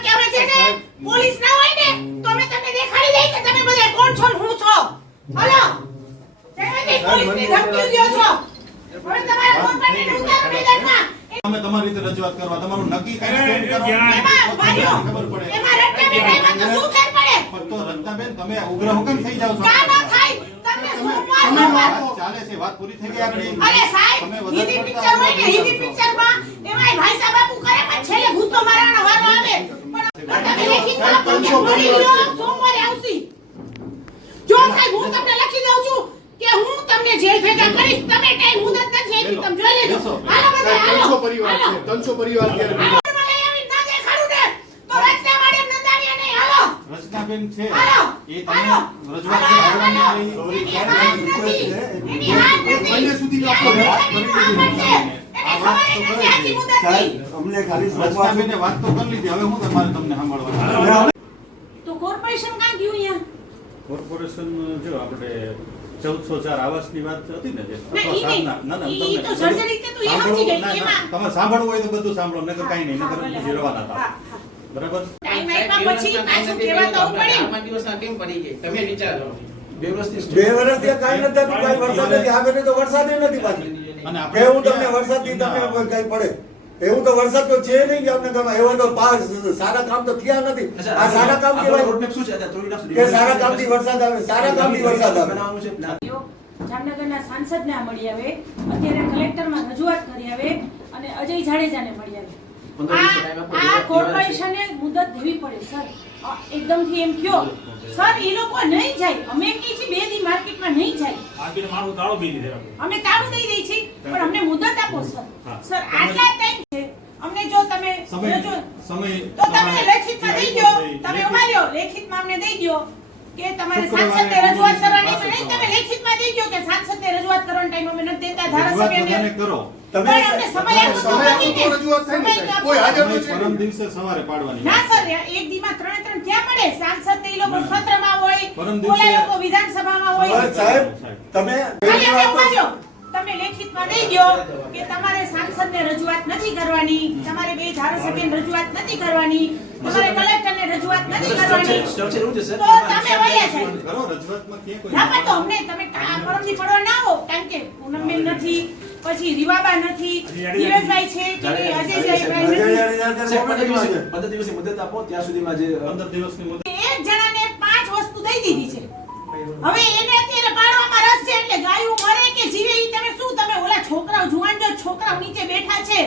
બાકી હવે છે ને પોલીસ ના હોય ને તો અમે તમને દેખાડી દઈ કે તમે બધા કોણ છો ને હું છો. હાલો તમે પોલીસની ધમકી દ્યો છો. હવે તમારા ફોન પર ને ઉતારો મેદાનમાં. તમે તમારી રીતે રજૂઆત કરવા તમારું નક્કી કઈ સ્ટેન્ડ કરો એમાં ભાઈઓ ખબર પડે એમાં રત્નાબેન તો શું ફેર પડે? તો રત્નાબેન તમે ઉગ્ર હુકમ થઈ જાવ છો. કા ના થાય તમને સોમવાર ચાલે છે વાત પૂરી થઈ ગઈ આપણી. અરે સાહેબ હિન્દી પિક્ચર હોય ને હિન્દી પિક્ચરમાં એમાંય ભાઈ સાહેબ બાપુ કરે પણ છેલ્લે ગુસ્સો મારવાનો વારો આવે. પણ તમે લેખિતમાં આપો કે મળી લ્યો સોમવારે આવશે. જો સાહેબ હું તમને લખી દઉં છું કે હું તમને જેલ ભેગા કરીશ. તમે ટાઈમ મુદત નથી આપી તમે જોઈ લેજો. હાલો બધા હાલો. 300 પરિવાર છે 300 પરિવાર કે રચનાબેન છે હાલો. એ તમે રજૂઆત કરવાની બંને સુધી આ વાત તો કરે છે. અમને ખાલી રચનાબેને વાત તો કરી લીધી. હવે હું તમારે તમને સાંભળવાનું. તો કોર્પોરેશન કાં ગયું અહીંયા? કોર્પોરેશન જો આપણે 1404 આવાસની વાત હતી ને જે ઈ તો સર્જરી તે તો એ સમજી ગઈ એમાં તમારે સાંભળવું હોય તો બધું સાંભળો નકર કાઈ નહીં નકર પછી રવાના થાવ બરાબર. ટાઈમ આપ્યા પછી પાછું કહેવા તો પડે. આમાં દિવસના ટીમ પડી ગઈ તમે વિચારો બે વર્ષથી 2 વર્ષથી કાઈ નથી થતું, કાઈ વરસાદ નથી. આ વખતે તો વરસાદ નથી પાછી. અને કે હું તમને વરસાદથી તમને કોઈ કઈ પડે એવું તો વરસાદ તો છે નહીં કે અમને ગમે. એવો તો સારા કામ તો થયા નથી. આ સારા કામ કહેવાય રોડમેપ શું છે અત્યારે થોડી લાખ કે સારા કામથી વરસાદ આવે, સારા કામથી વરસાદ આવે. બનાવવાનું છે પ્લાન. જામનગરના સાંસદને આ મળી આવે, અત્યારે કલેક્ટરમાં રજૂઆત કરી આવે અને અજય જાડેજાને મળી આવે. 15 દિવસ ટાઈમ આપો. આ કોર્પોરેશને મુદત દેવી પડે સર. એકદમથી એમ કયો સર એ લોકો નહીં જાય. અમે એમ કહીએ છીએ 2 દી માર્કેટમાં નહીં જાય. અમે તાળું દઈ દઈ છીએ પણ અમને મુદત આપો સર. સર આટલા ટાઈમ છે અમને જો તમે સમય જો સમય તો તમે લેખિતમાં દઈ દો. તમે ઉમાર્યો લેખિતમાં અમને દઈ દો કે તમારે સાંસદને રજૂઆત કરવાની છે. નહીં તમે લેખિતમાં દઈ દો કે સાંસદને રજૂઆત કરવાનો ટાઈમ અમે નથી દેતા. રજૂઆત ધારાસભ્યને બધાને કરો. તમે પણ અમને સમય આપો તો નથી ને. રજૂઆત થાય ને સમય સાહેબ. આપો. કોઈ હાજર તો છે પરમ નહીં. દિવસે સવારે પાડવાની ના સર એક દીમાં 3 ક્યાં મળે? સાંસદ એ લોકો સત્રમાં હોય, પરમ દિવસે ઓલા લોકો વિધાનસભામાં હોય. હવે સાહેબ તમે ખાલી અમને ઉમાર્યો. તમે લેખિતમાં દઈ દો કે તમારે સાંસદને રજૂઆત નથી કરવાની, તમારે 2 ધારાસભ્યને રજૂઆત નથી કરવાની, તમારે કલેક્ટરને રજૂઆત નથી કરવાની. સ્ટ્રક્ચર એવું છે સર તો તમે વયા જાય. કરો રજૂઆતમાં ક્યાં કોઈ ના પણ તો અમને તમે પરમથી પડવા ના આવો કારણ કે પૂનમબેન નથી, પછી રીવાબા નથી, ધીરજભાઈ છે કે અજયભાઈ અજય નથી. જાડેજા સાહેબ, 15 કોર્પોરેશનમાં દિવસે છે. 15 દિવસની મુદત આપો ત્યાં સુધીમાં જે 15 દિવસની મુદત. એક જણાને 5 વસ્તુ દઈ દીધી છે. હવે એને અત્યારે પાડવામાં રસ છે એટલે ગાયું મરે કે જીવે ઈ તમે શું તમે ઓલા છોકરાઓ જુવાન જો છોકરાઓ નીચે બેઠા છે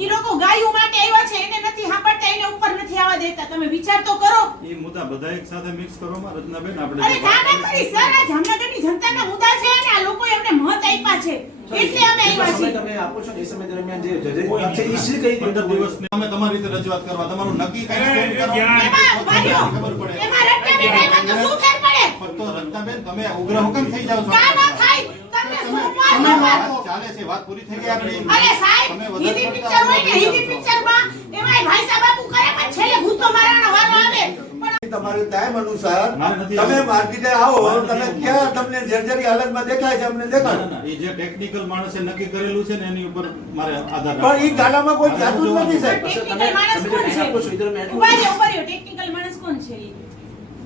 ઈ લોકો ગાયું માટે આવ્યા છે એને નથી સાંભળતા એને ઉપર નથી આવવા દેતા. તમે વિચાર તો કરો. એ મુદ્દા બધા એક સાથે મિક્સ કરવામાં રચનાબેન આપણે અરે કા ના કરી સર આ જામનગરની જનતાના મુદ્દા છે અને આ લોકો એમને મત આપ્યા છે એટલે અમે આવ્યા સમય છીએ. તમે આપો છો ને એ સમય દરમિયાન જે જજરી છે એ શી કઈ 15 દિવસની તમે તમારી રીતે રજૂઆત કરવા તમારું નક્કી કઈ સ્ટેન્ડ કરો એમાં ભાઈઓ ખબર પડે. એમાં રત્નાબેન તો શું ફેર પડે? તો રચનાબેન તમે ઉગ્ર હુકમ થઈ જાવ છો. કા ના થાય તમને સોમવાર ચાલે છે વાત પૂરી થઈ ગઈ આપણી. અરે સાહેબ તમે હિન્દી વધારે પિક્ચર હોય ને પડતા હિન્દી પિક્ચરમાં એમાંય ભાઈ સાહેબ બાપુ કરે પણ છેલ્લે ગુસ્સો મારવાનો વારો આવે. તમારે ટાઈમ અનુસાર મારે નથી તમે આવવું. માર્કેટે આવો મારે તમે નથી ક્યાં તમને જર્જરી હાલતમાં દેખાય છે અમને દેખાડો. ના, એ જે ટેકનિકલ માણસે નક્કી કરેલું છે ને એની ઉપર મારે આધાર પણ ઈ ગાલામાં કોઈ જાતું જ નથી સાહેબ. ટેકનિકલ માણસ તમે કોણ જે છે? આપો છો એ દરમિયાન ઉભા રહ્યો, ઉભા રહ્યો. ટેકનિકલ માણસ કોણ છે ઈ?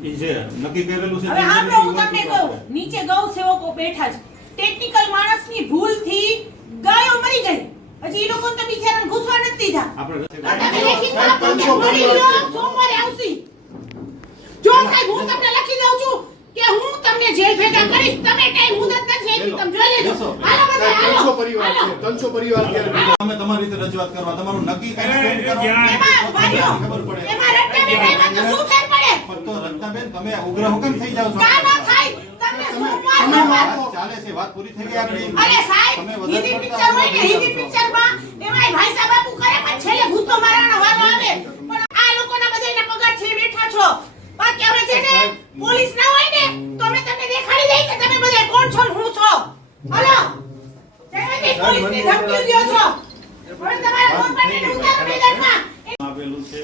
એ જે નક્કી કરેલું છે હવે સાંભળો હું તમને કહું નીચે ગૌ સેવકો બેઠા છે. ટેકનિકલ માણસની ભૂલથી ગાયો મરી ગઈ. હજી ઈ લોકો તો બિચારાને ઘૂસવા નથી દીધા. આપણે તમે લેખિતમાં આપો કે મળી લ્યો સોમવારે આવશે. જો સાહેબ હું તમને લખી દઉં છું કે હું તમને જેલ ભેગા કરીશ. તમે ટાઈમ મુદત નથી આપી તમે જોઈ લેજો. હાલો બધા હાલો. 300 પરિવાર છે 300 પરિવાર કે તમે તમારી રીતે રજૂઆત કરવા તમારું નક્કી કઈ સ્ટેન્ડ કરો એમાં ભાઈઓ ખબર પડે. એમાં રત્નાબેન તો શું ફેર પડે? તો રચનાબેન તમે ઉગ્ર હુકમ થઈ જાવ છો. કા ના થાય તમને સોમવાર ચાલે છે વાત પૂરી થઈ ગઈ આપણી. અરે સાહેબ તમે હિન્દી વધારે પિક્ચર હોય ને પડતા હિન્દી પિક્ચરમાં એમાંય ભાઈ સાહેબ બાપુ કરે પણ છેલ્લે ગુસ્સો મારવાનો વારો આવે. પણ આ લોકોના બધાયના પગાર છે બેઠા છો. બાકી હવે છે ને પોલીસ ના હોય ને તો અમે તમને દેખાડી દઈ કે તમે બધા કોણ છો ને હું છો. હાલો તમે પોલીસની ધમકી દ્યો છો. હવે તમારા ફોન પર ને ઉતારો મેદાનમાં. આપેલું છે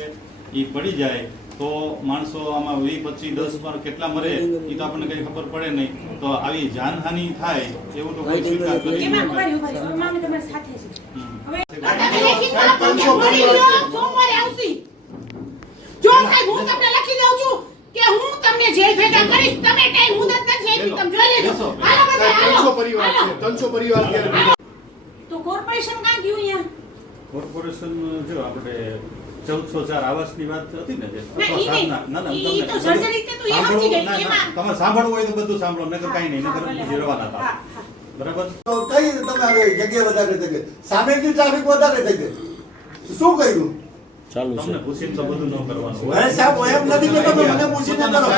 ઈ પડી જાય તો માણસો આમાં 20, 25, 10 પર કેટલા મરે ઈ તો આપણને કઈ ખબર પડે નહીં. તો આવી જાનહાનિ થાય એવું તો કોઈ સ્વીકાર કરી એમાં ન ઉભા શકે. રહ્યો, ઉભા રહ્યો. અમે તમારી સાથે છીએ. હવે તમે લેખિતમાં આપો કે મળી લ્યો સોમવારે આવશે. જો હું તમને લખી દઉં છું કે હું તમને જેલ ભેગા કરીશ. તમે કઈ મુદત નથી આપી, તમે જોઈ લેજો. બેસો. હાલો બધા, હાલો. 300 પરિવાર છે, 300 પરિવાર ત્યારે તો કોર્પોરેશન કાં ગયું અહીંયા? કોર્પોરેશન જો આપણે 1404 આવાસની વાત હતી ને જે ના, ઈ નહીં. ના, ના, ઈ તો સર્જરી રીતે તો એ સાંભળો, સમજી ગઈ. ના, ના, એમાં- તમારે સાંભળવું હોય તો બધું સાંભળો નકર કાંઈ નહીં હા, નકર ભલે. પછી રવાના હા, થાવ હા. બરાબર તો કઈ રીતે તમે હવે જગ્યા વધારે થઈ ગઈ સામેથી ટ્રાફિક વધારે થઈ ગઈ શું કર્યું તમને પૂછીને તો બધું ન કરવાનું હોય. અરે સાહેબ એમ નથી કે તમે મને પૂછીને કરો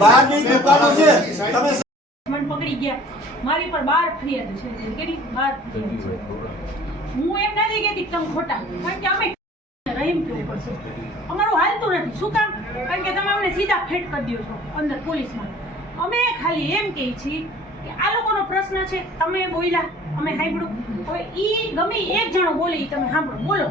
બહારની દુકાનો છે તમે મને પકડી ગયા, મારી પર 12 ફરિયાદ છે. કેટલી? 12 ફરિયાદ છે. હું એમ નથી કહેતી કે તમે ખોટા, કારણ કે અમે રહીમ કેવું પડશે. અમારું હાલતું નથી. શું કામ? કારણ કે તમે અમને સીધા ફેટ કરી દો છો અંદર પોલીસમાં. અમે ખાલી એમ કહીએ છીએ કે આ લોકોનો પ્રશ્ન છે, તમે બોલ્યા, અમે સાંભળ્યું. હવે ઈ ગમે એક જણો બોલે ઈ તમે સાંભળો, બોલો.